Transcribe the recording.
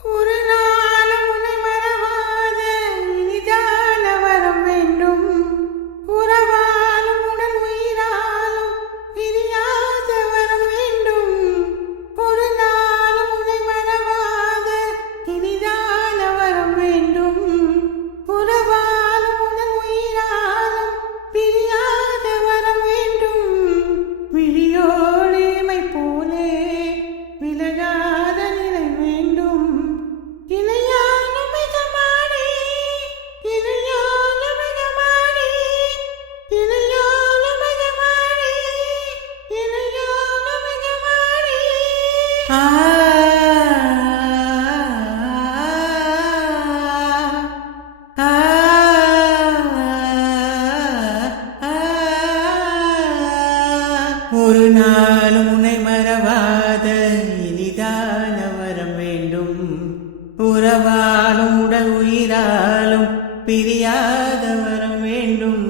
ஒரு நாளும் உன்னை மறவாத இனிதான வரம் வேண்டும். உறவாலும் உடல் உயிராலும் பிரியாத வரம் வேண்டும். ஒரு நாளும் உன்னை மறவாத இனிதான வரம் வேண்டும். உறவாலும் உடல் உயிராலும் பிரியாத வரம் வேண்டும். விழியோடு இமை போலே விலகாத நிலை வேண்டும். இணையான மிகமானே, இணையான மிகமானே, இணையான மிகமானே, இணையான மிகமானே. ஆ ஆ ஒரு நாளும் உன்னை மறவாத இனிதான வரம் வேண்டும். உறவாலும் உடல் உயிராலும் பிரியாத வரம் வேண்டும்.